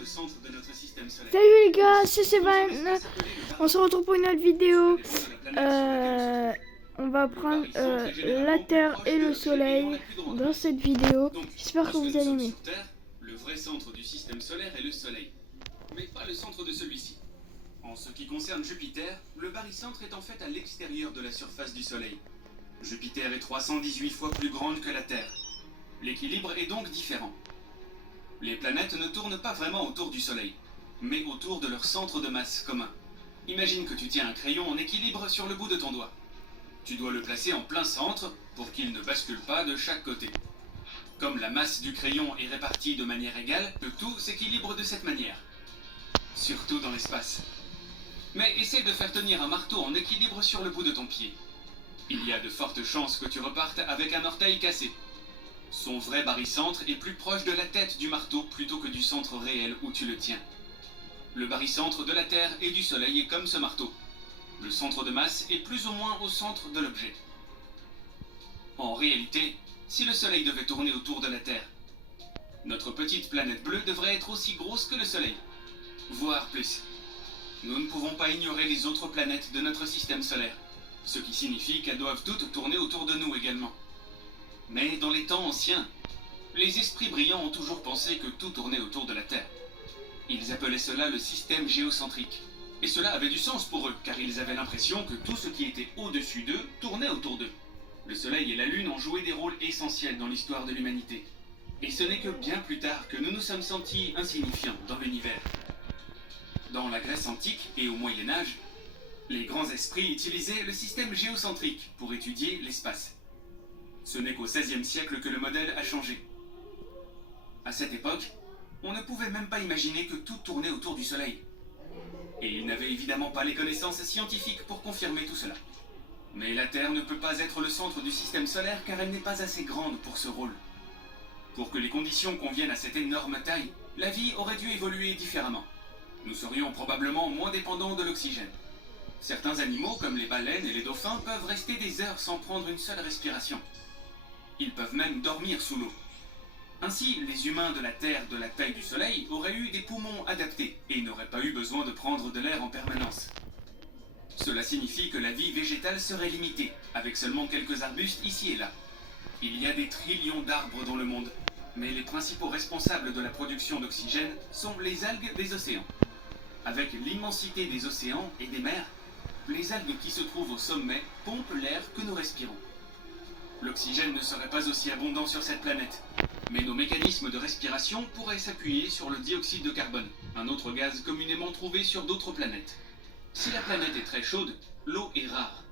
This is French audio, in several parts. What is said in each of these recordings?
le centre de notre système solaire. Salut les gars, c'est Sevan. On se retrouve pour une autre vidéo. On va prendre la Terre et le Soleil dans cette vidéo. J'espère que vous allez aimer. Sur Terre, le vrai centre du système solaire est le Soleil, mais pas le centre de celui-ci. En ce qui concerne Jupiter, le barycentre est en fait à l'extérieur de la surface du Soleil. Jupiter est 318 fois plus grande que la Terre. L'équilibre est donc différent. Les planètes ne tournent pas vraiment autour du Soleil, mais autour de leur centre de masse commun. Imagine que tu tiens un crayon en équilibre sur le bout de ton doigt. Tu dois le placer en plein centre pour qu'il ne bascule pas de chaque côté. Comme la masse du crayon est répartie de manière égale, le tout s'équilibre de cette manière. Surtout dans l'espace. Mais essaie de faire tenir un marteau en équilibre sur le bout de ton pied. Il y a de fortes chances que tu repartes avec un orteil cassé. Son vrai barycentre est plus proche de la tête du marteau plutôt que du centre réel où tu le tiens. Le barycentre de la Terre et du Soleil est comme ce marteau. Le centre de masse est plus ou moins au centre de l'objet. En réalité, si le Soleil devait tourner autour de la Terre, notre petite planète bleue devrait être aussi grosse que le Soleil, voire plus. Nous ne pouvons pas ignorer les autres planètes de notre système solaire, ce qui signifie qu'elles doivent toutes tourner autour de nous également. Mais dans les temps anciens, les esprits brillants ont toujours pensé que tout tournait autour de la Terre. Ils appelaient cela le système géocentrique. Et cela avait du sens pour eux, car ils avaient l'impression que tout ce qui était au-dessus d'eux tournait autour d'eux. Le Soleil et la Lune ont joué des rôles essentiels dans l'histoire de l'humanité. Et ce n'est que bien plus tard que nous nous sommes sentis insignifiants dans l'univers. Dans la Grèce antique et au Moyen-Âge, les grands esprits utilisaient le système géocentrique pour étudier l'espace. Ce n'est qu'au XVIe siècle que le modèle a changé. À cette époque, on ne pouvait même pas imaginer que tout tournait autour du Soleil. Et ils n'avaient évidemment pas les connaissances scientifiques pour confirmer tout cela. Mais la Terre ne peut pas être le centre du système solaire car elle n'est pas assez grande pour ce rôle. Pour que les conditions conviennent à cette énorme taille, la vie aurait dû évoluer différemment. Nous serions probablement moins dépendants de l'oxygène. Certains animaux, comme les baleines et les dauphins, peuvent rester des heures sans prendre une seule respiration. Ils peuvent même dormir sous l'eau. Ainsi, les humains de la Terre de la taille du Soleil auraient eu des poumons adaptés et n'auraient pas eu besoin de prendre de l'air en permanence. Cela signifie que la vie végétale serait limitée, avec seulement quelques arbustes ici et là. Il y a des trillions d'arbres dans le monde, mais les principaux responsables de la production d'oxygène sont les algues des océans. Avec l'immensité des océans et des mers, les algues qui se trouvent au sommet pompent l'air que nous respirons. L'oxygène ne serait pas aussi abondant sur cette planète, mais nos mécanismes de respiration pourraient s'appuyer sur le dioxyde de carbone, un autre gaz communément trouvé sur d'autres planètes. Si la planète est très chaude, l'eau est rare.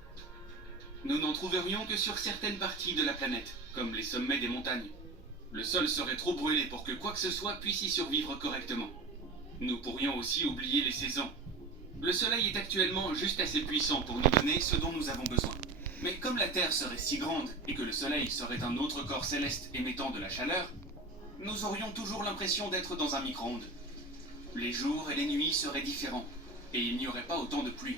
Nous n'en trouverions que sur certaines parties de la planète, comme les sommets des montagnes. Le sol serait trop brûlé pour que quoi que ce soit puisse y survivre correctement. Nous pourrions aussi oublier les saisons. Le Soleil est actuellement juste assez puissant pour nous donner ce dont nous avons besoin. Mais comme la Terre serait si grande et que le Soleil serait un autre corps céleste émettant de la chaleur, nous aurions toujours l'impression d'être dans un micro-ondes. Les jours et les nuits seraient différents, et il n'y aurait pas autant de pluie.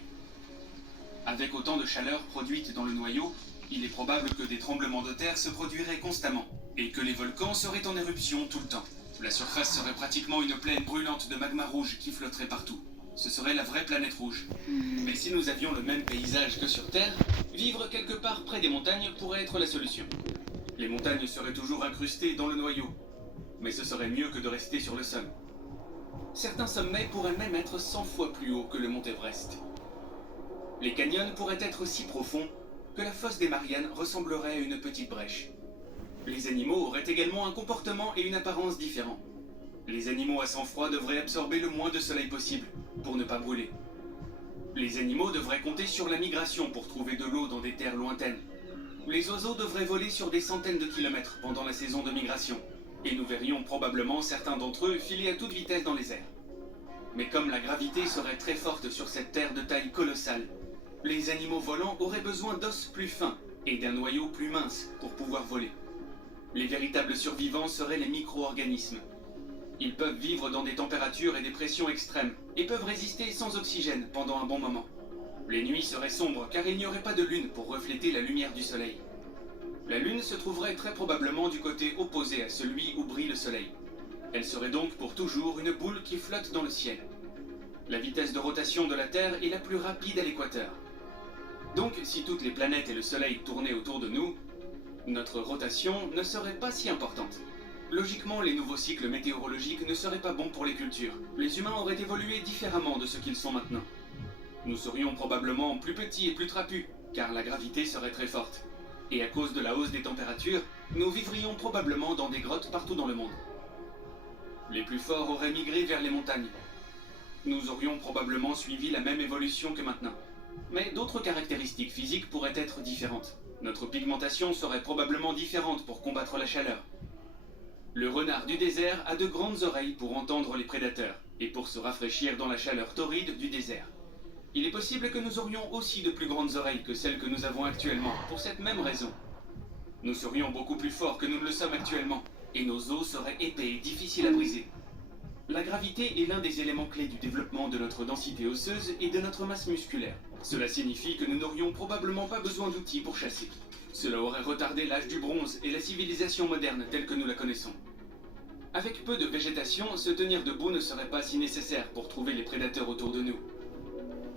Avec autant de chaleur produite dans le noyau, il est probable que des tremblements de terre se produiraient constamment, et que les volcans seraient en éruption tout le temps. La surface serait pratiquement une plaine brûlante de magma rouge qui flotterait partout. Ce serait la vraie planète rouge. Mais si nous avions le même paysage que sur Terre, vivre quelque part près des montagnes pourrait être la solution. Les montagnes seraient toujours incrustées dans le noyau, mais ce serait mieux que de rester sur le sol. Certains sommets pourraient même être 100 fois plus hauts que le mont Everest. Les canyons pourraient être si profonds que la fosse des Mariannes ressemblerait à une petite brèche. Les animaux auraient également un comportement et une apparence différents. Les animaux à sang froid devraient absorber le moins de soleil possible pour ne pas brûler. Les animaux devraient compter sur la migration pour trouver de l'eau dans des terres lointaines. Les oiseaux devraient voler sur des centaines de kilomètres pendant la saison de migration, et nous verrions probablement certains d'entre eux filer à toute vitesse dans les airs. Mais comme la gravité serait très forte sur cette terre de taille colossale, les animaux volants auraient besoin d'os plus fins et d'un noyau plus mince pour pouvoir voler. Les véritables survivants seraient les micro-organismes. Ils peuvent vivre dans des températures et des pressions extrêmes et peuvent résister sans oxygène pendant un bon moment. Les nuits seraient sombres car il n'y aurait pas de lune pour refléter la lumière du soleil. La lune se trouverait très probablement du côté opposé à celui où brille le soleil. Elle serait donc pour toujours une boule qui flotte dans le ciel. La vitesse de rotation de la Terre est la plus rapide à l'équateur. Donc, si toutes les planètes et le Soleil tournaient autour de nous, notre rotation ne serait pas si importante. Logiquement, les nouveaux cycles météorologiques ne seraient pas bons pour les cultures. Les humains auraient évolué différemment de ce qu'ils sont maintenant. Nous serions probablement plus petits et plus trapus, car la gravité serait très forte. Et à cause de la hausse des températures, nous vivrions probablement dans des grottes partout dans le monde. Les plus forts auraient migré vers les montagnes. Nous aurions probablement suivi la même évolution que maintenant. Mais d'autres caractéristiques physiques pourraient être différentes. Notre pigmentation serait probablement différente pour combattre la chaleur. Le renard du désert a de grandes oreilles pour entendre les prédateurs et pour se rafraîchir dans la chaleur torride du désert. Il est possible que nous aurions aussi de plus grandes oreilles que celles que nous avons actuellement, pour cette même raison. Nous serions beaucoup plus forts que nous ne le sommes actuellement, et nos os seraient épais et difficiles à briser. La gravité est l'un des éléments clés du développement de notre densité osseuse et de notre masse musculaire. Cela signifie que nous n'aurions probablement pas besoin d'outils pour chasser. Cela aurait retardé l'âge du bronze et la civilisation moderne telle que nous la connaissons. Avec peu de végétation, se tenir debout ne serait pas si nécessaire pour trouver les prédateurs autour de nous.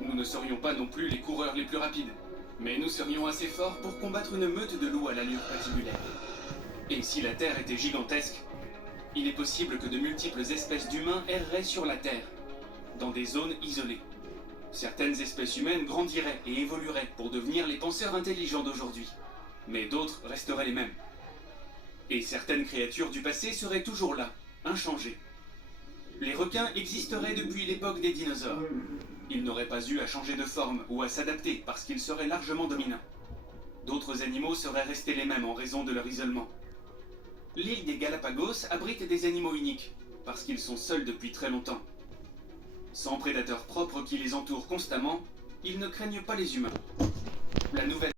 Nous ne serions pas non plus les coureurs les plus rapides, mais nous serions assez forts pour combattre une meute de loups à l'allure patibulaire. Et si la Terre était gigantesque, il est possible que de multiples espèces d'humains erreraient sur la Terre, dans des zones isolées. Certaines espèces humaines grandiraient et évolueraient pour devenir les penseurs intelligents d'aujourd'hui, mais d'autres resteraient les mêmes. Et certaines créatures du passé seraient toujours là, inchangées. Les requins existeraient depuis l'époque des dinosaures. Ils n'auraient pas eu à changer de forme ou à s'adapter parce qu'ils seraient largement dominants. D'autres animaux seraient restés les mêmes en raison de leur isolement. L'île des Galapagos abrite des animaux uniques, parce qu'ils sont seuls depuis très longtemps. Sans prédateurs propres qui les entourent constamment, ils ne craignent pas les humains. La nouvelle